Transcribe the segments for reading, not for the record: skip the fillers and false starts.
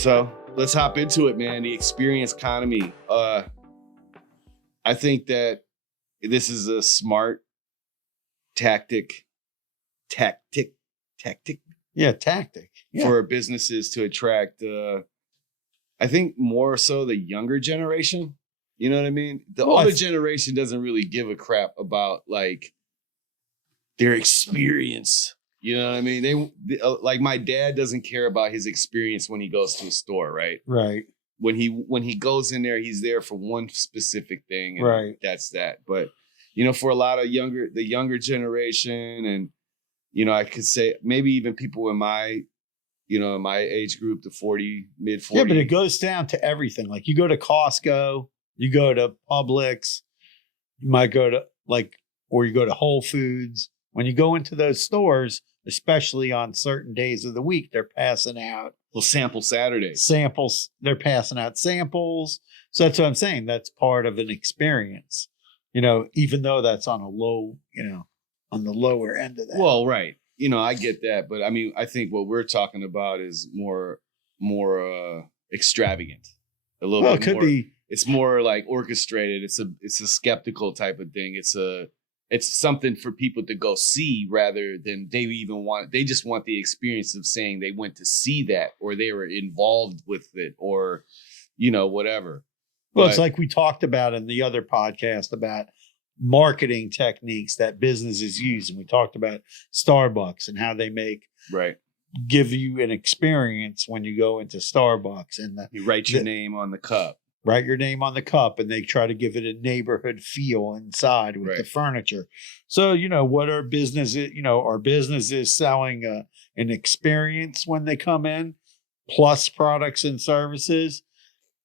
So let's hop into it, man. The experience economy. I think that this is a smart tactic. Yeah, tactic. Yeah. For businesses to attract, I think more so the younger generation. You know what I mean? The older generation doesn't really give a crap about like their experience. You know what I mean? Like my dad doesn't care about his experience when he goes to a store, right? Right. When he goes in there, he's there for one specific thing, and right. That's that. But you know, for a lot of the younger generation, and you know, I could say maybe even people in my age group, the mid 40s. Yeah, but it goes down to everything. Like you go to Costco, you go to Publix, you might go to or you go to Whole Foods. When you go into those stores, especially on certain days of the week, they're passing out sample Saturdays. Samples. They're passing out samples. So that's what I'm saying. That's part of an experience, you know, even though that's on a low, on the lower end of that. Well, right. You know, I get that. But I mean, I think what we're talking about is more extravagant. A little bit it could more. be. It's more like orchestrated. It's a skeptical type of thing. It's something for people to go see rather than they just want the experience of saying they went to see that or they were involved with it or, you know, whatever. Well, it's like we talked about in the other podcast about marketing techniques that businesses use. And we talked about Starbucks and how they give you an experience when you go into Starbucks. And you write your name on the cup. Write your name on the cup, and they try to give it a neighborhood feel inside with the furniture. So, you know, what our businesses selling an experience when they come in, plus products and services.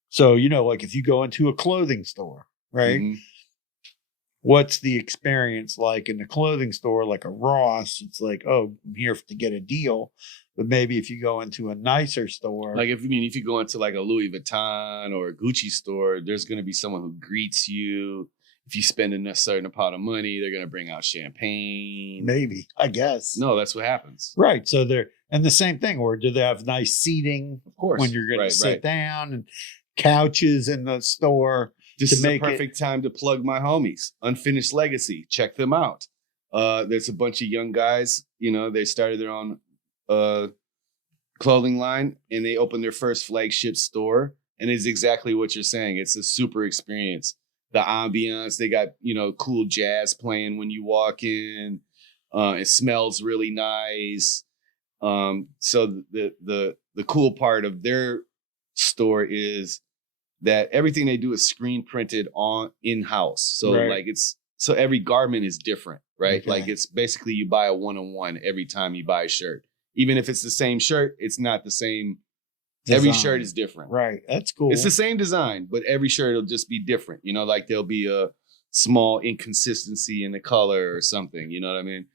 So, you know, like if you go into a clothing store, right? Mm-hmm. What's the experience like in the clothing store? Like a Ross, it's like, oh, I'm here to get a deal. But maybe if you go into a nicer store, like if you go into like a Louis Vuitton or a Gucci store, there's going to be someone who greets you. If you spend a certain amount of money, they're going to bring out champagne. Maybe, I guess. No, that's what happens. Right. So and the same thing. Or do they have nice seating? Of course, when you're going to sit down, and couches in the store. This is the perfect time to plug my homies. Unfinished Legacy. Check them out. There's a bunch of young guys. You know, they started their own clothing line, and they opened their first flagship store. And it's exactly what you're saying. It's a super experience. The ambiance, they got, you know, cool jazz playing when you walk in. It smells really nice. So the cool part of their store is that everything they do is screen printed on in-house. So so every garment is different, right? Okay. Like it's basically you buy a one-on-one every time you buy a shirt. Even if it's the same shirt, it's not the same. Design. Every shirt is different. Right. That's cool. It's the same design, but every shirt will just be different. You know, like there'll be a small inconsistency in the color or something. You know what I mean?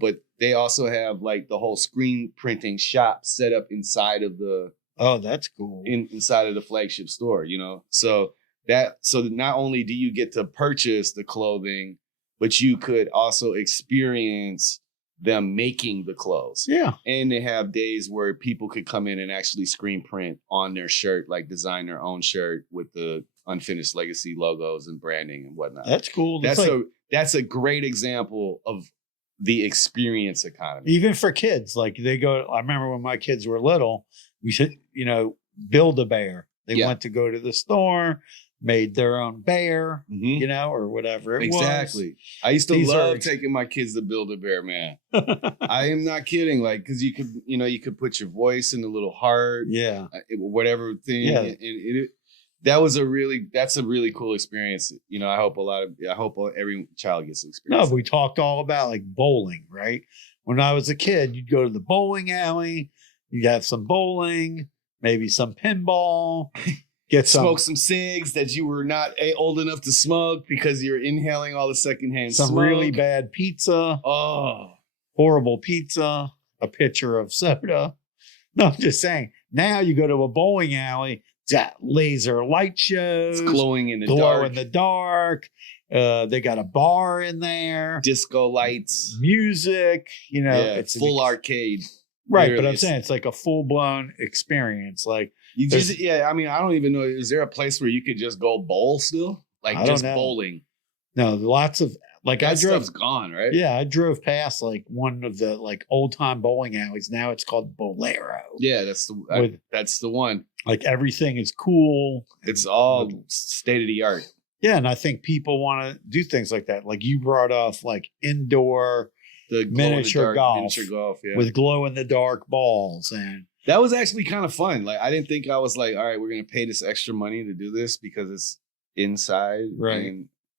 But they also have like the whole screen printing shop set up inside of the. Oh, that's cool. Inside of the flagship store, you know? So not only do you get to purchase the clothing, but you could also experience them making the clothes. Yeah. And they have days where people could come in and actually screen print on their shirt, like design their own shirt with the Unfinished Legacy logos and branding and whatnot. That's cool. That's a great example of the experience economy. Even for kids, like I remember when my kids were little, we said, you know, Build-A-Bear. They went to go to the store, made their own bear, you know, or whatever it was. Exactly. I used to love taking my kids to Build-A-Bear, man. I am not kidding. Like, because you could put your voice in the little heart. Yeah. Whatever thing. Yeah. And that's a really cool experience. You know, I hope every child gets to experience. No, but we talked all about like bowling, right? When I was a kid, you'd go to the bowling alley, you'd have some bowling, maybe some pinball, smoke some cigs that you were not old enough to smoke because you're inhaling all the secondhand some smoke. Really bad pizza. Oh, horrible pizza, a pitcher of soda. No, I'm just saying. Now you go to a bowling alley, it's got laser light shows. It's glowing in the dark. They got a bar in there. Disco lights. Music. You know, it's full arcade. Right, but Literally, I'm saying it's like a full blown experience. Like you there's- just I mean, I don't even know. Is there a place where you could just go bowl still? Like I don't just know. bowling. no, lots of like I That drove. stuff's gone, right? Yeah, I drove past like one of the like old time bowling alleys. Now it's called Bolero. Yeah, With- that's the one. Like everything is cool. It's all state of the art. Yeah, and I think people want to do things like that. Like you brought off like indoor The Miniature golf. Miniature golf, yeah. with glow in the dark balls, and That was actually kind of fun. Like I didn't think I was like, all right, we're gonna pay this extra money to do this because it's inside. Right.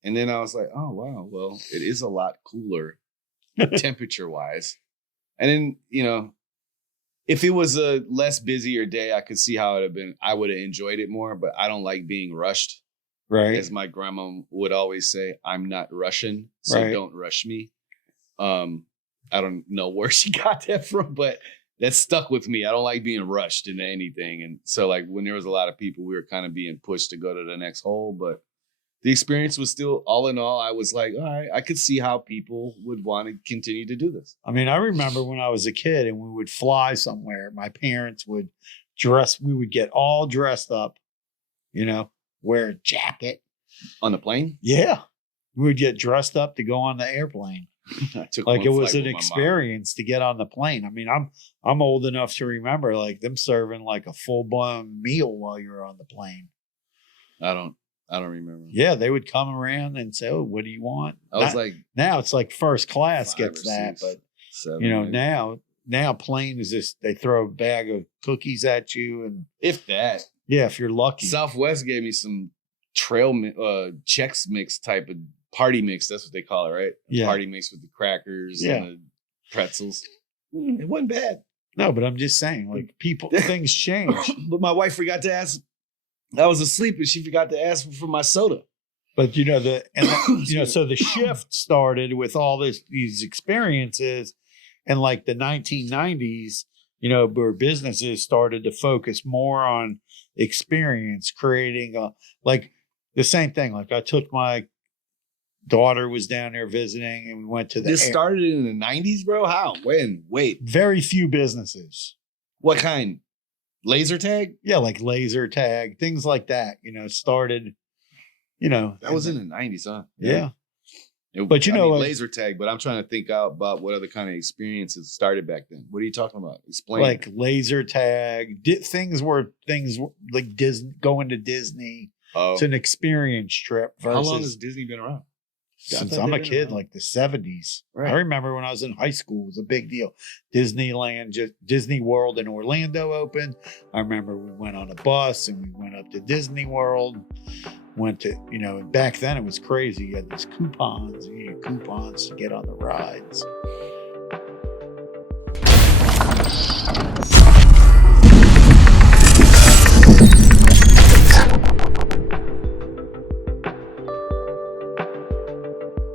And then I was like, oh wow, well, it is a lot cooler temperature wise. And then, if it was a less busier day, I could see how I would have enjoyed it more, but I don't like being rushed. right. As my grandma would always say, I'm not Russian, so Right. don't rush me. I don't know where she got that from, but that stuck with me. I don't like being rushed into anything. And so like when there was a lot of people, we were kind of being pushed to go to the next hole, but the experience was still, all in all, I was like, all right, I could see how people would want to continue to do this. I mean, I remember when I was a kid and we would fly somewhere, my parents would we would get all dressed up, wear a jacket. On the plane? Yeah. We would get dressed up to go on the airplane. I took Like one it was flight an with my mom. experience to get on the plane. I mean, I'm old enough to remember like them serving like a full blown meal while you're on the plane. I don't remember. Yeah, they would come around and say, "Oh, what do you want?" I was like Now it's like first class 5 gets or that, 6, but 7, maybe. now plane is just they throw a bag of cookies at you, and If that. yeah, if you're lucky, Southwest gave me some Chex Mix type of party mix. That's what they call it, right? Yeah. Party mix with the crackers Yeah. and the pretzels. It wasn't bad. no, but I'm just saying, like things change. But my wife forgot to ask. I was asleep and she forgot to ask for my soda. But so the shift started with all these experiences, and like the 1990s, where businesses started to focus more on experience, creating like the same thing. Like I took my daughter was down there visiting, and we went to This started in the 90s, bro? How? When? Wait. very few businesses. What kind? Laser tag? Yeah, like laser tag, things like that. Started. That was in the 90s, huh? Yeah. But you know, like- laser tag, but I'm trying to think out about what other kind of experiences started back then. What are you talking about? Explain. Like laser tag, things like Disney, going to Disney. oh. It's an experience trip How versus long has Disney been around? since I thought I'm a they'd been kid, around. like the 70s. Right. I remember when I was in high school, it was a big deal. Disneyland, just Disney World in Orlando opened. I remember we went on a bus and we went up to Disney World. Went to, and back then it was crazy. You had these coupons, you needed coupons to get on the rides.